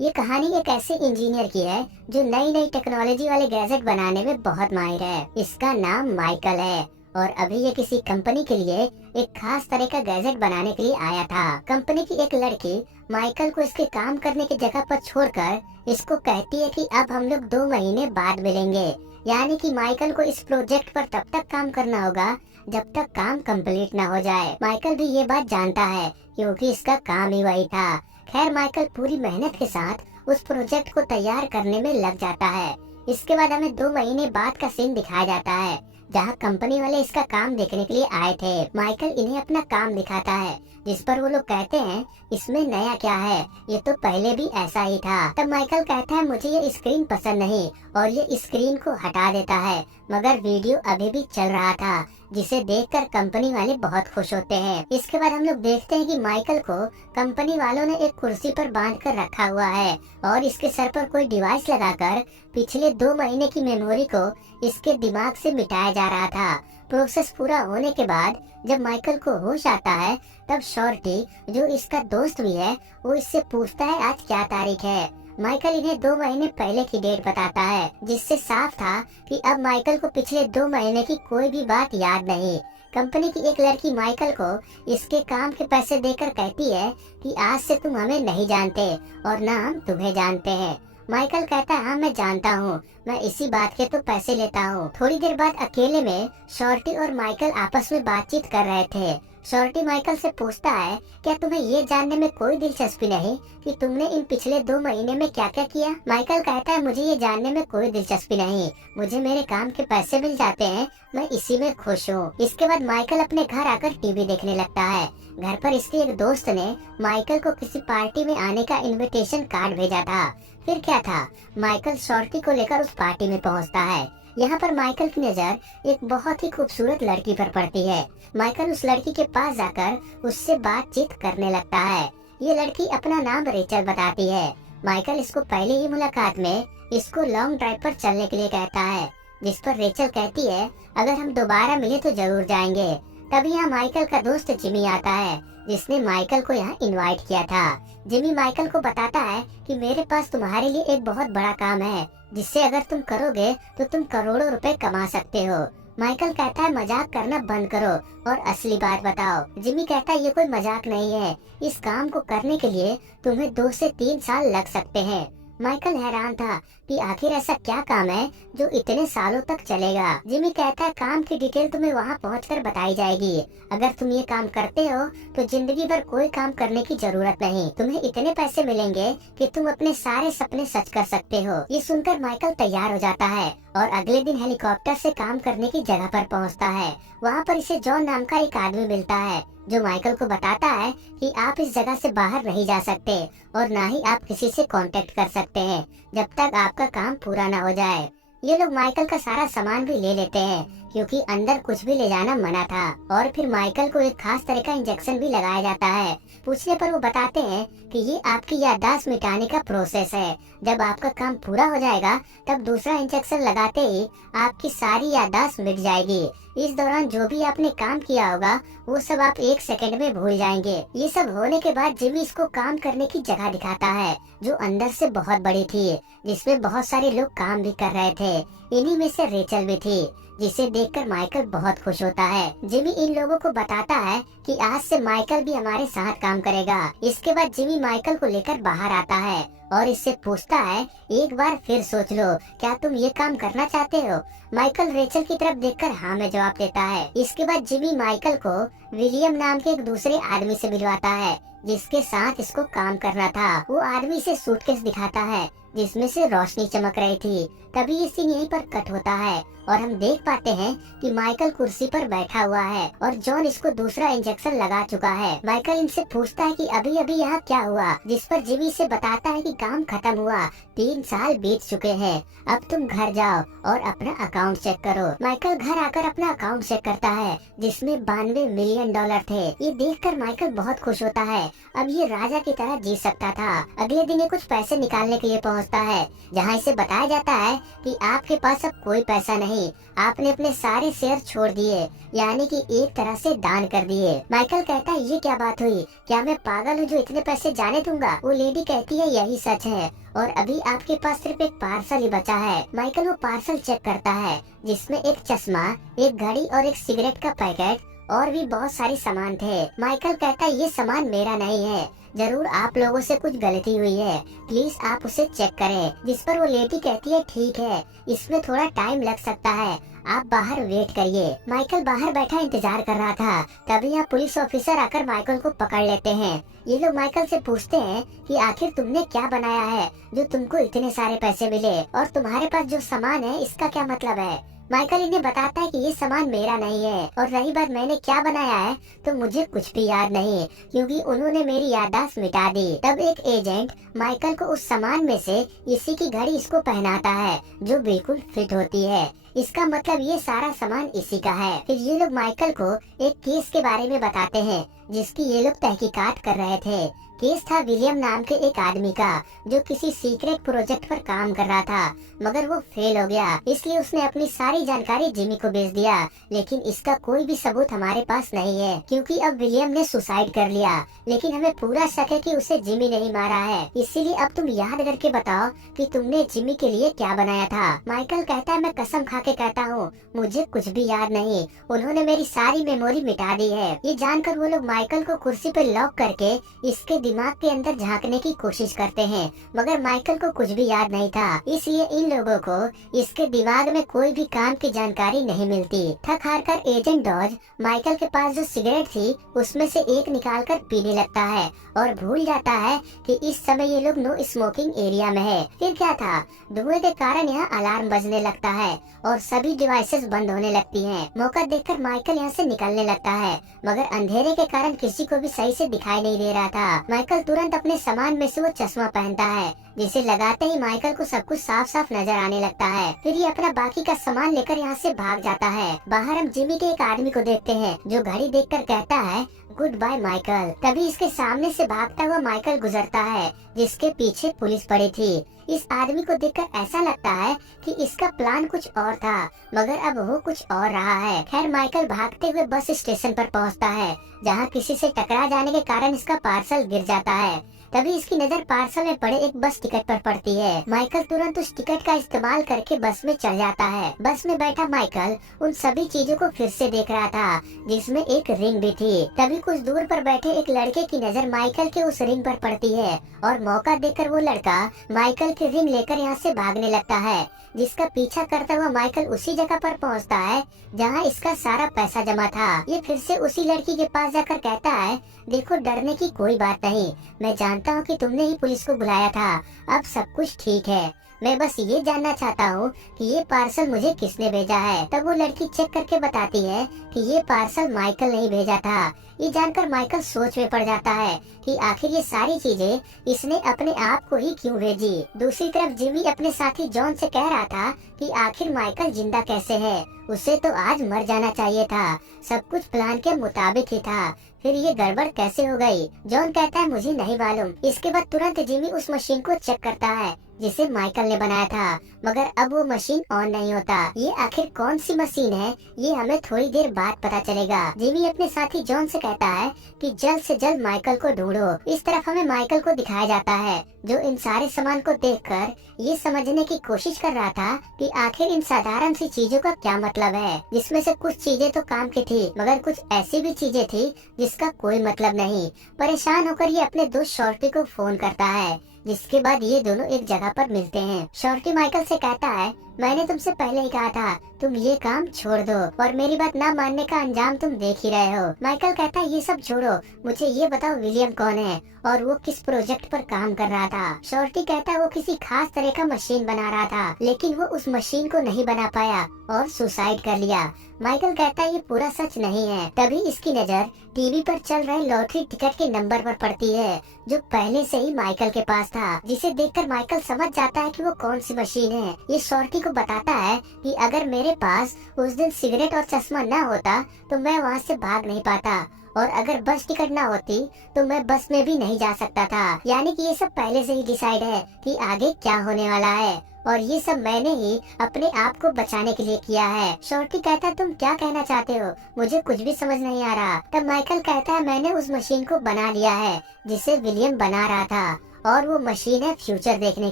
ये कहानी एक ऐसे इंजीनियर की है जो नई नई टेक्नोलॉजी वाले गैजेट बनाने में बहुत माहिर है। इसका नाम माइकल है और अभी ये किसी कंपनी के लिए एक खास तरह का गैजेट बनाने के लिए आया था। कंपनी की एक लड़की माइकल को इसके काम करने की जगह पर छोड़कर इसको कहती है कि अब हम लोग 2 महीने बाद मिलेंगे। यानी कि माइकल को इस प्रोजेक्ट पर तब तक काम करना होगा जब तक काम कंप्लीट ना हो जाए। माइकल भी ये बात जानता है क्योंकि इसका काम ही वही था। खैर, माइकल पूरी मेहनत के साथ उस प्रोजेक्ट को तैयार करने में लग जाता है। इसके बाद हमें 2 महीने बाद का सीन दिखाया जाता है जहाँ कंपनी वाले इसका काम देखने के लिए आए थे। माइकल इन्हें अपना काम दिखाता है जिस पर वो लोग कहते हैं इसमें नया क्या है, ये तो पहले भी ऐसा ही था। तब माइकल कहता है मुझे ये स्क्रीन पसंद नहीं और ये स्क्रीन को हटा देता है, मगर वीडियो अभी भी चल रहा था जिसे देखकर कंपनी वाले बहुत खुश होते हैं। इसके बाद हम लोग देखते हैं कि माइकल को कंपनी वालों ने एक कुर्सी पर बांध कर रखा हुआ है और इसके सर पर कोई डिवाइस लगाकर पिछले 2 महीने की मेमोरी को इसके दिमाग से मिटाया जा रहा था। प्रोसेस पूरा होने के बाद जब माइकल को होश आता है तब शॉर्टी, जो इसका दोस्त भी है, वो इससे पूछता है आज क्या तारीख है। माइकल इन्हें 2 महीने पहले की डेट बताता है जिससे साफ था कि अब माइकल को पिछले 2 महीने की कोई भी बात याद नहीं। कंपनी की एक लड़की माइकल को इसके काम के पैसे देकर कहती है कि आज से तुम हमें नहीं जानते और ना हम तुम्हें जानते हैं। माइकल कहता है हाँ मैं जानता हूँ, मैं इसी बात के तो पैसे लेता हूँ। थोड़ी देर बाद अकेले में शॉर्टी और माइकल आपस में बातचीत कर रहे थे। शॉर्टी माइकल से पूछता है क्या तुम्हें ये जानने में कोई दिलचस्पी नहीं कि तुमने इन पिछले 2 महीने में क्या क्या किया। माइकल कहता है मुझे ये जानने में कोई दिलचस्पी नहीं, मुझे मेरे काम के पैसे मिल जाते हैं, मैं इसी में खुश हूँ। इसके बाद माइकल अपने घर आकर टीवी देखने लगता है। घर पर इसके एक दोस्त ने माइकल को किसी पार्टी में आने का इनविटेशन कार्ड भेजा था। फिर क्या था, माइकल शॉर्टी को लेकर उस पार्टी में पहुँचता है। यहाँ पर माइकल की नजर एक बहुत ही खूबसूरत लड़की पर पड़ती है। माइकल उस लड़की के पास जाकर उससे बातचीत करने लगता है। ये लड़की अपना नाम रेचल बताती है। माइकल इसको पहले ही मुलाकात में इसको लॉन्ग ड्राइव पर चलने के लिए कहता है, जिस पर रेचल कहती है अगर हम दोबारा मिले तो जरूर जाएंगे। तभी यहाँ माइकल का दोस्त जिमी आता है जिसने माइकल को यहाँ इनवाइट किया था। जिमी माइकल को बताता है कि मेरे पास तुम्हारे लिए एक बहुत बड़ा काम है जिससे अगर तुम करोगे तो तुम करोड़ों रुपए कमा सकते हो। माइकल कहता है मजाक करना बंद करो और असली बात बताओ। जिमी कहता है ये कोई मजाक नहीं है, इस काम को करने के लिए तुम्हें 2 से 3 साल लग सकते हैं। माइकल हैरान था कि आखिर ऐसा क्या काम है जो इतने सालों तक चलेगा। जिमी कहता है काम की डिटेल तुम्हें वहाँ पहुँचकर बताई जाएगी। अगर तुम ये काम करते हो तो जिंदगी भर कोई काम करने की जरूरत नहीं, तुम्हें इतने पैसे मिलेंगे कि तुम अपने सारे सपने सच कर सकते हो। ये सुनकर माइकल तैयार हो जाता है और अगले दिन हेलीकॉप्टर से काम करने की जगह पर पहुंचता है। वहां पर इसे जॉन नाम का एक आदमी मिलता है जो माइकल को बताता है कि आप इस जगह से बाहर नहीं जा सकते और ना ही आप किसी से कांटेक्ट कर सकते हैं जब तक आपका काम पूरा ना हो जाए। ये लोग माइकल का सारा सामान भी ले लेते हैं क्योंकि अंदर कुछ भी ले जाना मना था। और फिर माइकल को एक खास तरह का इंजेक्शन भी लगाया जाता है। पूछने पर वो बताते हैं कि ये आपकी याददाश्त मिटाने का प्रोसेस है। जब आपका काम पूरा हो जाएगा तब दूसरा इंजेक्शन लगाते ही आपकी सारी याददाश्त मिट जाएगी। इस दौरान जो भी आपने काम किया होगा वो सब आप 1 सेकंड में भूल जाएंगे। ये सब होने के बाद जिमी इसको काम करने की जगह दिखाता है जो अंदर से बहुत बड़ी थी, जिसमें बहुत सारे लोग काम भी कर रहे थे। इन्हीं में से रेचल भी थी, जिसे देखकर माइकल बहुत खुश होता है। जिमी इन लोगों को बताता है कि आज से माइकल भी हमारे साथ काम करेगा। इसके बाद जिमी माइकल को लेकर बाहर आता है और इससे पूछता है एक बार फिर सोच लो, क्या तुम ये काम करना चाहते हो। माइकल रेचल की तरफ देखकर हाँ में जवाब देता है। इसके बाद जिमी माइकल को विलियम नाम के एक दूसरे आदमी से मिलवाता है जिसके साथ इसको काम करना था। वो आदमी इसे सूटकेस दिखाता है जिसमें से रोशनी चमक रही थी। तभी ये सीन यहीं पर कट होता है और हम देख पाते हैं कि माइकल कुर्सी पर बैठा हुआ है और जॉन इसको दूसरा इंजेक्शन लगा चुका है। माइकल इनसे पूछता है कि अभी अभी यहाँ क्या हुआ, जिस पर जिमी से बताता है कि काम खत्म हुआ, 3 साल बीत चुके हैं, अब तुम घर जाओ और अपना अकाउंट चेक करो। माइकल घर आकर अपना अकाउंट चेक करता है जिसमें $92 मिलियन थे। ये देखकर माइकल बहुत खुश होता है, अब ये राजा की तरह जी सकता था। अगले दिन ये कुछ पैसे निकालने के लिए पहुँचता है जहाँ इसे बताया जाता है कि आपके पास अब कोई पैसा नहीं, आपने अपने सारे शेयर छोड़ दिए, यानी कि एक तरह से दान कर दिए। माइकल कहता है ये क्या बात हुई, क्या मैं पागल हूँ जो इतने पैसे जाने दूंगा। वो लेडी कहती है यही सच है और अभी आपके पास सिर्फ एक पार्सल ही बचा है। माइकल वो पार्सल चेक करता है जिसमें एक चश्मा, एक घड़ी और एक सिगरेट का पैकेट और भी बहुत सारे सामान थे। माइकल कहता है ये सामान मेरा नहीं है, जरूर आप लोगों से कुछ गलती हुई है, प्लीज आप उसे चेक करें। जिस पर वो लेडी कहती है ठीक है, इसमें थोड़ा टाइम लग सकता है, आप बाहर वेट करिए। माइकल बाहर बैठा इंतजार कर रहा था, तभी यहाँ पुलिस ऑफिसर आकर माइकल को पकड़ लेते हैं। ये लोग माइकल से पूछते हैं कि आखिर तुमने क्या बनाया है जो तुमको इतने सारे पैसे मिले, और तुम्हारे पास जो सामान है इसका क्या मतलब है। माइकल इन्हें बताता है कि ये सामान मेरा नहीं है, और रही बात मैंने क्या बनाया है तो मुझे कुछ भी याद नहीं, क्योंकि उन्होंने मेरी याददाश्त मिटा दी। तब एक एजेंट माइकल को उस सामान में से इसी की घड़ी इसको पहनाता है जो बिल्कुल फिट होती है। इसका मतलब ये सारा सामान इसी का है। फिर ये लोग माइकल को एक केस के बारे में बताते हैं जिसकी ये लोग तहकीकात कर रहे थे। केस था विलियम नाम के एक आदमी का जो किसी सीक्रेट प्रोजेक्ट पर काम कर रहा था, मगर वो फेल हो गया, इसलिए उसने अपनी सारी जानकारी जिमी को भेज दिया। लेकिन इसका कोई भी सबूत हमारे पास नहीं है, क्योंकि अब विलियम ने सुसाइड कर लिया। लेकिन हमें पूरा शक है कि उसे जिमी नहीं मारा है, इसीलिए अब तुम याद करके बताओ कि तुमने जिमी के लिए क्या बनाया था। माइकल कहता है मैं कसम खा के कहता हूँ मुझे कुछ भी याद नहीं, उन्होंने मेरी सारी मेमोरी मिटा दी है। ये जानकर वो लोग माइकल को कुर्सी पे लॉक करके इसके दिमाग के अंदर झांकने की कोशिश करते हैं, मगर माइकल को कुछ भी याद नहीं था, इसलिए इन लोगों को इसके दिमाग में कोई भी काम की जानकारी नहीं मिलती। थक हार कर एजेंट डॉज माइकल के पास जो सिगरेट थी उसमें से एक निकालकर पीने लगता है और भूल जाता है कि इस समय ये लोग नो स्मोकिंग एरिया में है। फिर क्या था, धुएं के कारण यहाँ अलार्म बजने लगता है और सभी डिवाइसेस बंद होने लगती हैं। मौका देखकर माइकल यहाँ से निकलने लगता है, मगर अंधेरे के कारण किसी को भी सही से दिखाई नहीं दे रहा था। माइकल तुरंत अपने सामान में से वो चश्मा पहनता है, जिसे लगाते ही माइकल को सब कुछ साफ साफ नजर आने लगता है। फिर ये अपना बाकी का सामान लेकर यहाँ से भाग जाता है। बाहर हम जिमी के एक आदमी को देखते हैं जो घड़ी देखकर कहता है गुड बाय माइकल। तभी इसके सामने से भागता हुआ माइकल गुजरता है जिसके पीछे पुलिस पड़ी थी। इस आदमी को देखकर ऐसा लगता है कि इसका प्लान कुछ और था, मगर अब वो कुछ और रहा है। खैर माइकल भागते हुए बस स्टेशन पर पहुंचता है, जहां किसी से टकरा जाने के कारण इसका पार्सल गिर जाता है। तभी इसकी नजर पार्सल में पड़े एक बस टिकट पर पड़ती है। माइकल तुरंत उस टिकट का इस्तेमाल करके बस में चढ़ जाता है। बस में बैठा माइकल उन सभी चीजों को फिर से देख रहा था, जिसमें एक रिंग भी थी। तभी कुछ दूर पर बैठे एक लड़के की नजर माइकल के उस रिंग पर पड़ती है और मौका देखकर वो लड़का माइकल की रिंग लेकर यहाँ से भागने लगता है, जिसका पीछा करता हुआ माइकल उसी जगह पर पहुँचता है जहाँ इसका सारा पैसा जमा था। ये फिर से उसी लड़की के पास जाकर कहता है देखो डरने की कोई बात नहीं, मैं जानता हूँ कि तुमने ही पुलिस को बुलाया था, अब सब कुछ ठीक है, मैं बस ये जानना चाहता हूँ कि ये पार्सल मुझे किसने भेजा है। तब वो लड़की चेक करके बताती है कि ये पार्सल माइकल ने ही भेजा था। ये जानकर माइकल सोच में पड़ जाता है कि आखिर ये सारी चीजें इसने अपने आप को ही क्यों भेजी। दूसरी तरफ जिमी अपने साथी जॉन से कह रहा था कि आखिर माइकल जिंदा कैसे है, उसे तो आज मर जाना चाहिए था, सब कुछ प्लान के मुताबिक ही था, फिर ये गड़बड़ कैसे हो गई। जॉन कहता है मुझे नहीं मालूम। इसके बाद तुरंत जिमी उस मशीन को चेक करता है जिसे माइकल ने बनाया था, मगर अब वो मशीन ऑन नहीं होता। ये आखिर कौन सी मशीन है ये हमें थोड़ी देर बाद पता चलेगा। जिमी अपने साथी जॉन से कहता है कि जल्द से जल्द माइकल को ढूंढो। इस तरफ हमें माइकल को दिखाया जाता है जो इन सारे सामान को देखकर ये समझने की कोशिश कर रहा था कि आखिर इन साधारण सी चीजों का क्या मतलब है, जिसमें से कुछ चीजें तो काम की थी मगर कुछ ऐसी भी चीजें थी जिसका कोई मतलब नहीं। परेशान होकर ये अपने दोस्त शॉर्टी को फोन करता है, जिसके बाद ये दोनों एक जगह पर मिलते हैं। शॉर्टी माइकल से कहता है मैंने तुमसे पहले ही कहा था तुम ये काम छोड़ दो और मेरी बात ना मानने का अंजाम तुम देख ही रहे हो। माइकल कहता है ये सब छोड़ो, मुझे ये बताओ विलियम कौन है और वो किस प्रोजेक्ट पर काम कर रहा था। शॉर्टी कहता है वो किसी खास तरह का मशीन बना रहा था, लेकिन वो उस मशीन को नहीं बना पाया और सुसाइड कर लिया। माइकल कहता है ये पूरा सच नहीं है। तभी इसकी नजर टीवी पर चल रहे लॉटरी टिकट के नंबर पर पड़ती है जो पहले से ही माइकल के पास था, जिसे देखकर माइकल समझ जाता है कि वो कौन सी मशीन है। ये शॉर्टी को बताता है कि अगर मेरे पास उस दिन सिगरेट और चश्मा न होता तो मैं वहाँ से भाग नहीं पाता, और अगर बस टिकट ना होती तो मैं बस में भी नहीं जा सकता था। यानी कि ये सब पहले से ही डिसाइड है कि आगे क्या होने वाला है, और ये सब मैंने ही अपने आप को बचाने के लिए किया है। शॉर्टी कहता है तुम क्या कहना चाहते हो, मुझे कुछ भी समझ नहीं आ रहा। तब माइकल कहता है मैंने उस मशीन को बना लिया है जिसे विलियम बना रहा था, और वो मशीन है फ्यूचर देखने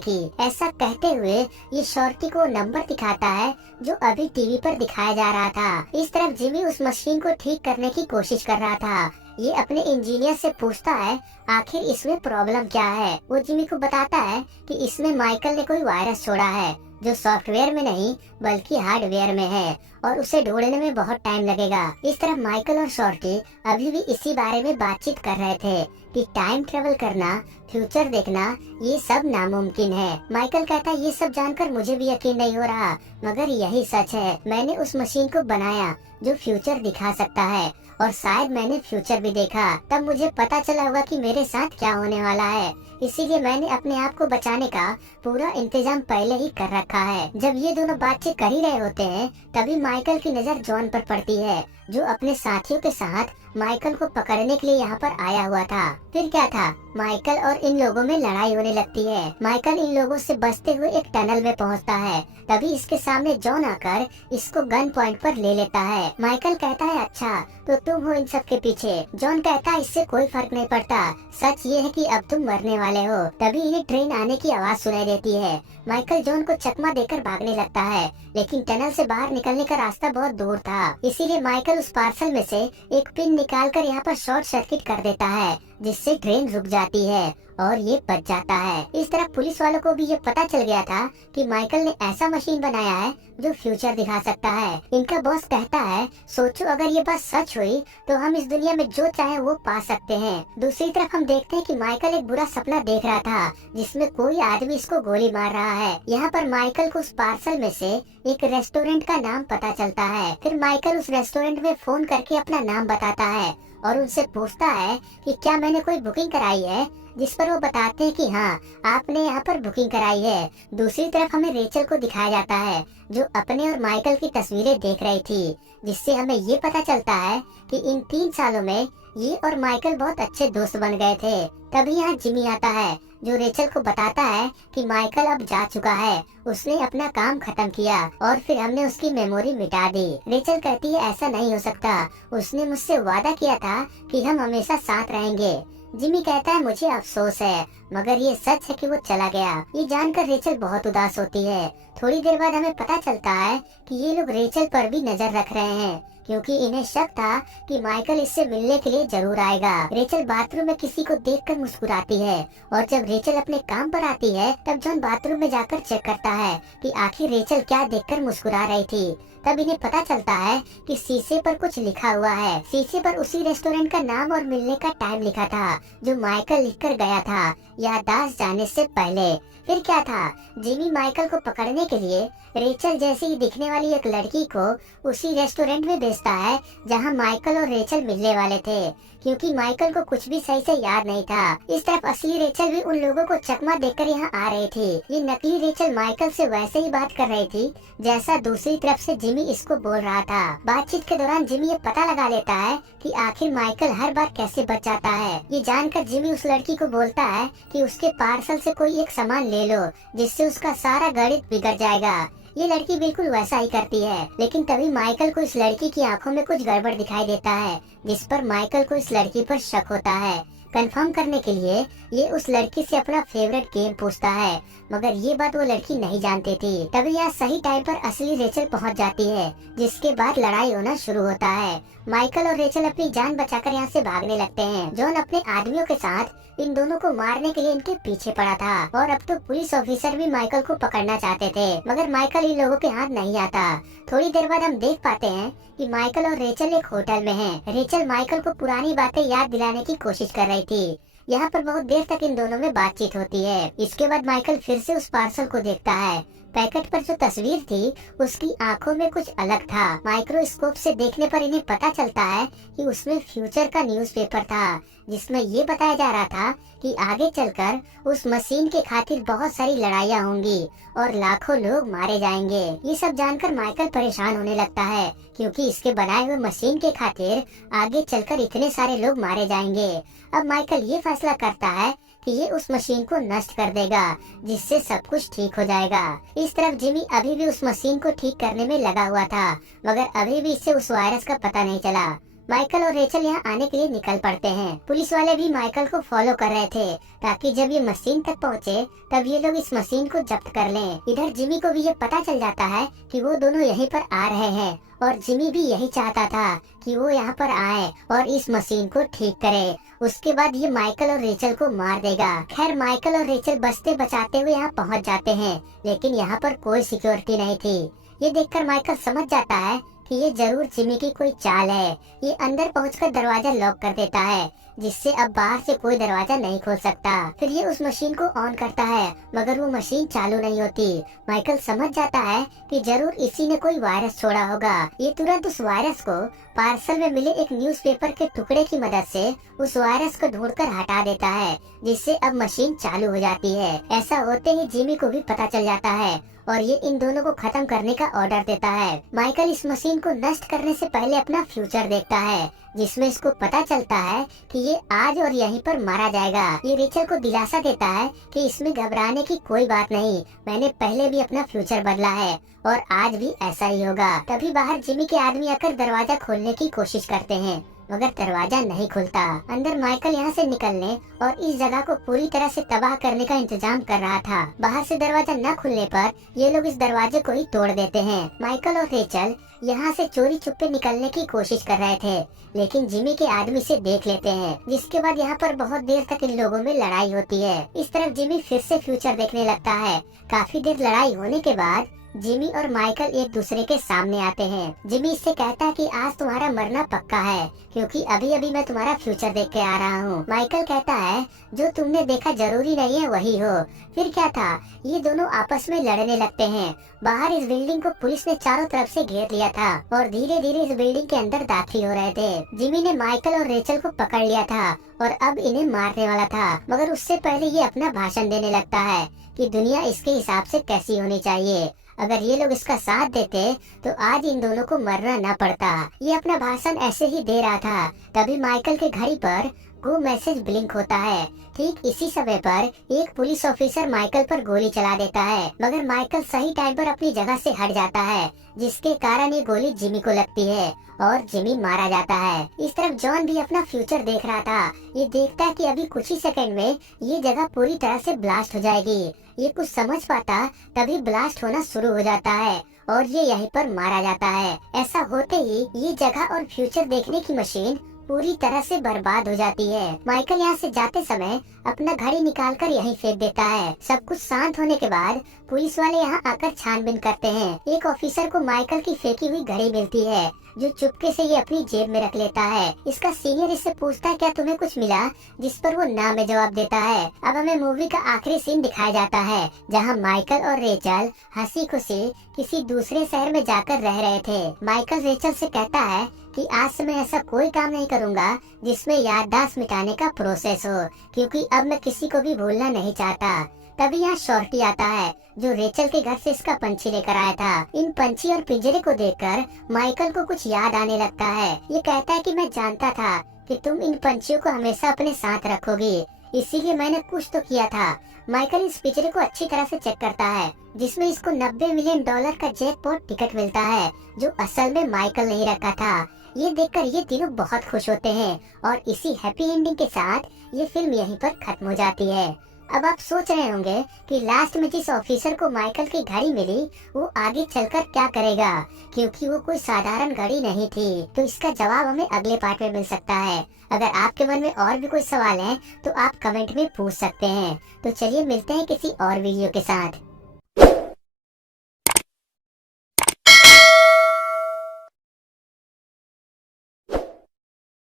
की। ऐसा कहते हुए ये शॉर्टी को नंबर दिखाता है जो अभी टीवी पर दिखाया जा रहा था। इस तरफ जिमी उस मशीन को ठीक करने की कोशिश कर रहा था। ये अपने इंजीनियर से पूछता है आखिर इसमें प्रॉब्लम क्या है। वो जिमी को बताता है कि इसमें माइकल ने कोई वायरस छोड़ा है जो सॉफ्टवेयर में नहीं बल्कि हार्डवेयर में है और उसे ढूंढने में बहुत टाइम लगेगा। इस तरह माइकल और शॉर्टी अभी भी इसी बारे में बातचीत कर रहे थे कि टाइम ट्रेवल करना, फ्यूचर देखना, ये सब नामुमकिन है। माइकल कहता है ये सब जानकर मुझे भी यकीन नहीं हो रहा, मगर यही सच है। मैंने उस मशीन को बनाया जो फ्यूचर दिखा सकता है और शायद मैंने फ्यूचर भी देखा, तब मुझे पता चला होगा कि मेरे साथ क्या होने वाला है। इसीलिए मैंने अपने आप को बचाने का पूरा इंतजाम पहले ही कर रखा है। जब ये दोनों बातचीत कर ही रहे होते हैं तभी माइकल की नजर जॉन पर पड़ती है जो अपने साथियों के साथ माइकल को पकड़ने के लिए यहाँ पर आया हुआ था। फिर क्या था, माइकल और इन लोगों में लड़ाई होने लगती है। माइकल इन लोगों से बचते हुए एक टनल में पहुँचता है। तभी इसके सामने जॉन आकर इसको गन पॉइंट पर ले लेता है। माइकल कहता है अच्छा तो तुम हो इन सब के पीछे। जॉन कहता है इससे कोई फर्क नहीं पड़ता, सच ये है कि अब तुम मरने वाले हो। तभी इन्हें ट्रेन आने की आवाज सुनाई देती है। माइकल जॉन को चकमा देकर भागने लगता है, लेकिन टनल से बाहर निकलने का रास्ता बहुत दूर था। इसीलिए माइकल उस पार्सल में से एक पिन निकालकर यहाँ पर शॉर्ट सर्किट कर देता है, जिससे ट्रेन रुक जाती है और ये बच जाता है। इस तरह पुलिस वालों को भी ये पता चल गया था कि माइकल ने ऐसा मशीन बनाया है जो फ्यूचर दिखा सकता है। इनका बॉस कहता है सोचो अगर ये बात सच हुई तो हम इस दुनिया में जो चाहे वो पा सकते हैं। दूसरी तरफ हम देखते हैं कि माइकल एक बुरा सपना देख रहा था जिसमें कोई आदमी इसको गोली मार रहा है। यहाँ पर माइकल को उस पार्सल में से एक रेस्टोरेंट का नाम पता चलता है। फिर माइकल उस रेस्टोरेंट में फोन करके अपना नाम बताता है और उनसे पूछता है कि क्या मैंने कोई बुकिंग कराई है, जिस पर वो बताते हैं कि हाँ आपने यहाँ पर बुकिंग कराई है। दूसरी तरफ हमें रेचल को दिखाया जाता है जो अपने और माइकल की तस्वीरें देख रही थी, जिससे हमें ये पता चलता है कि इन 3 सालों में ये और माइकल बहुत अच्छे दोस्त बन गए थे। तभी यहाँ जिमी आता है जो रेचल को बताता है कि माइकल अब जा चुका है, उसने अपना काम खत्म किया और फिर हमने उसकी मेमोरी मिटा दी। रेचल कहती है ऐसा नहीं हो सकता, उसने मुझसे वादा किया था कि हम हमेशा साथ रहेंगे। जिमी कहता है मुझे अफसोस है, मगर ये सच है कि वो चला गया। ये जानकर रेचल बहुत उदास होती है। थोड़ी देर बाद हमें पता चलता है कि ये लोग रेचल पर भी नजर रख रहे हैं, क्योंकि इन्हें शक था कि माइकल इससे मिलने के लिए जरूर आएगा। रेचल बाथरूम में किसी को देखकर मुस्कुराती है और जब रेचल अपने काम पर आती है तब जॉन बाथरूम में जाकर चेक करता है कि आखिर रेचल क्या देखकर मुस्कुरा रही थी। तब इन्हें पता चलता है कि शीशे पर कुछ लिखा हुआ है। शीशे पर उसी रेस्टोरेंट का नाम और मिलने का टाइम लिखा था जो माइकल लिखकर गया था याददाश्त जाने से पहले। फिर क्या था, जिमी माइकल को पकड़ने के लिए रेचल जैसी ही दिखने वाली एक लड़की को उसी रेस्टोरेंट में भेजता है जहां माइकल और रेचल मिलने वाले थे, क्योंकि माइकल को कुछ भी सही से याद नहीं था। इस तरफ असली रेचल भी उन लोगों को चकमा देकर यहाँ आ रही थी। ये नकली रेचल माइकल से वैसे ही बात कर रही थी जैसा दूसरी तरफ से जिमी इसको बोल रहा था। बातचीत के दौरान जिमी ये पता लगा लेता है कि आखिर माइकल हर बार कैसे बच जाता है। ये जानकर जिमी उस लड़की को बोलता है कि उसके पार्सल से कोई एक सामान ले लो जिससे उसका सारा गणित बिगड़ जाएगा। ये लड़की बिल्कुल वैसा ही करती है, लेकिन तभी माइकल को इस लड़की की आंखों में कुछ गड़बड़ दिखाई देता है, जिस पर माइकल को इस लड़की पर शक होता है। कंफर्म करने के लिए ये उस लड़की से अपना फेवरेट गेम पूछता है, मगर ये बात वो लड़की नहीं जानती थी। तभी यहाँ सही टाइम पर असली रेचल पहुँच जाती है, जिसके बाद लड़ाई होना शुरू होता है। माइकल और रेचल अपनी जान बचाकर यहाँ से भागने लगते हैं। जॉन अपने आदमियों के साथ इन दोनों को मारने के लिए इनके पीछे पड़ा था और अब तो पुलिस ऑफिसर भी माइकल को पकड़ना चाहते थे, मगर माइकल इन लोगों के हाथ नहीं आता। थोड़ी देर बाद हम देख पाते हैं कि माइकल और रेचल एक होटल में हैं। रेचल माइकल को पुरानी बातें याद दिलाने की कोशिश कर रही थी। यहाँ पर बहुत देर तक इन दोनों में बातचीत होती है। इसके बाद माइकल फिर से उस पार्सल को देखता है। पैकेट पर जो तस्वीर थी उसकी आंखों में कुछ अलग था। माइक्रोस्कोप से देखने पर इन्हें पता चलता है कि उसमें फ्यूचर का न्यूज़पेपर था, जिसमें ये बताया जा रहा था कि आगे चलकर उस मशीन के खातिर बहुत सारी लड़ाइयाँ होंगी और लाखों लोग मारे जाएंगे। ये सब जानकर माइकल परेशान होने लगता है, क्योंकि इसके बनाए हुए मशीन के खातिर आगे चलकर इतने सारे लोग मारे जाएंगे। अब माइकल ये फैसला करता है कि ये उस मशीन को नष्ट कर देगा, जिससे सब कुछ ठीक हो जाएगा। इस तरफ जिमी अभी भी उस मशीन को ठीक करने में लगा हुआ था, मगर अभी भी इससे उस वायरस का पता नहीं चला। माइकल और रेचल यहाँ आने के लिए निकल पड़ते हैं। पुलिस वाले भी माइकल को फॉलो कर रहे थे ताकि जब ये मशीन तक पहुँचे तब ये लोग इस मशीन को जब्त कर लें। इधर जिमी को भी ये पता चल जाता है कि वो दोनों यहीं पर आ रहे हैं और जिमी भी यही चाहता था कि वो यहाँ पर आए और इस मशीन को ठीक करे। उसके बाद ये माइकल और रेचल को मार देगा। खैर माइकल और रेचल बचते बचाते हुए यहाँ पहुँच जाते हैं, लेकिन यहाँ पर कोई सिक्योरिटी नहीं थी। ये देखकर माइकल समझ जाता है कि ये जरूर जिमी की कोई चाल है। ये अंदर पहुंचकर दरवाजा लॉक कर देता है, जिससे अब बाहर से कोई दरवाजा नहीं खोल सकता। फिर ये उस मशीन को ऑन करता है, मगर वो मशीन चालू नहीं होती। माइकल समझ जाता है कि जरूर इसी ने कोई वायरस छोड़ा होगा। ये तुरंत उस वायरस को पार्सल में मिले एक न्यूज़पेपर के टुकड़े की मदद से उस वायरस को ढूंढकर हटा देता है, जिससे अब मशीन चालू हो जाती है। ऐसा होते ही जिमी को भी पता चल जाता है और ये इन दोनों को खत्म करने का ऑर्डर देता है। माइकल इस मशीन को नष्ट करने से पहले अपना फ्यूचर देखता है, जिसमें इसको पता चलता है कि ये आज और यहीं पर मारा जाएगा। ये रेचल को दिलासा देता है कि इसमें घबराने की कोई बात नहीं, मैंने पहले भी अपना फ्यूचर बदला है और आज भी ऐसा ही होगा। तभी बाहर जिमी के आदमी आकर दरवाजा खोलने की कोशिश करते हैं, मगर दरवाजा नहीं खुलता। अंदर माइकल यहाँ से निकलने और इस जगह को पूरी तरह से तबाह करने का इंतजाम कर रहा था। बाहर से दरवाजा न खुलने पर ये लोग इस दरवाजे को ही तोड़ देते हैं। माइकल और रेचल यहाँ से चोरी छुपे निकलने की कोशिश कर रहे थे, लेकिन जिमी के आदमी से देख लेते हैं, जिसके बाद यहाँ पर बहुत देर तक इन लोगों में लड़ाई होती है। इस तरफ जिमी फिर से फ्यूचर देखने लगता है। काफी देर लड़ाई होने के बाद जिमी और माइकल एक दूसरे के सामने आते हैं। जिमी इससे कहता है कि आज तुम्हारा मरना पक्का है, क्योंकि अभी अभी मैं तुम्हारा फ्यूचर देख के आ रहा हूँ। माइकल कहता है जो तुमने देखा जरूरी नहीं है वही हो। फिर क्या था, ये दोनों आपस में लड़ने लगते हैं। बाहर इस बिल्डिंग को पुलिस ने चारों तरफ से घेर लिया था और धीरे धीरे इस बिल्डिंग के अंदर दाखिल हो रहे थे। जिमी ने माइकल और रेचल को पकड़ लिया था और अब इन्हें मारने वाला था, मगर उससे पहले ये अपना भाषण देने लगता है कि दुनिया इसके हिसाब से कैसी होनी चाहिए। अगर ये लोग इसका साथ देते तो आज इन दोनों को मरना न पड़ता। ये अपना भाषण ऐसे ही दे रहा था, तभी माइकल के घड़ी पर गो मैसेज ब्लिंक होता है। ठीक इसी समय पर एक पुलिस ऑफिसर माइकल पर गोली चला देता है, मगर माइकल सही टाइम पर अपनी जगह से हट जाता है, जिसके कारण ये गोली जिमी को लगती है और जिमी मारा जाता है। इस तरफ जॉन भी अपना फ्यूचर देख रहा था। ये देखता है कि अभी कुछ ही सेकंड में ये जगह पूरी तरह से ब्लास्ट हो जाएगी। ये कुछ समझ पाता तभी ब्लास्ट होना शुरू हो जाता है और ये यहीं पर मारा जाता है। ऐसा होते ही ये जगह और फ्यूचर देखने की मशीन पूरी तरह से बर्बाद हो जाती है। माइकल यहाँ से जाते समय अपना घड़ी निकालकर यहीं फेंक देता है। सब कुछ शांत होने के बाद पुलिस वाले यहाँ आकर छानबीन करते हैं। एक ऑफिसर को माइकल की फेंकी हुई घड़ी मिलती है, जो चुपके से ये अपनी जेब में रख लेता है। इसका सीनियर इससे पूछता है क्या तुम्हें कुछ मिला, जिस पर वो ना में जवाब देता है। अब हमें मूवी का आखिरी सीन दिखाया जाता है, जहाँ माइकल और रेचल हंसी खुशी किसी दूसरे शहर में जाकर रह रहे थे। माइकल रेचल से कहता है कि आज से मैं ऐसा कोई काम नहीं करूँगा जिसमें याददाश्त मिटाने का प्रोसेस हो, क्योंकि अब मैं किसी को भी भूलना नहीं चाहता। तभी यहाँ शॉर्टी आता है, जो रेचल के घर से इसका पंछी लेकर आया था। इन पंछी और पिंजरे को देखकर माइकल को कुछ याद आने लगता है। ये कहता है कि मैं जानता था कि तुम इन पंछियों को हमेशा अपने साथ रखोगी, इसीलिए मैंने कुछ तो किया था। माइकल इस पिंजरे को अच्छी तरह से चेक करता है, जिसमें इसको $90 मिलियन का जैकपॉट टिकट मिलता है, जो असल में माइकल नहीं रखा था। ये देखकर ये तीनों बहुत खुश होते हैं और इसी हैप्पी एंडिंग के साथ ये फिल्म यहीं पर खत्म हो जाती है। अब आप सोच रहे होंगे कि लास्ट में जिस ऑफिसर को माइकल की घड़ी मिली वो आगे चलकर क्या करेगा, क्योंकि वो कोई साधारण घड़ी नहीं थी। तो इसका जवाब हमें अगले पार्ट में मिल सकता है। अगर आपके मन में और भी कोई सवाल है तो आप कमेंट में पूछ सकते हैं। तो चलिए मिलते हैं किसी और वीडियो के साथ।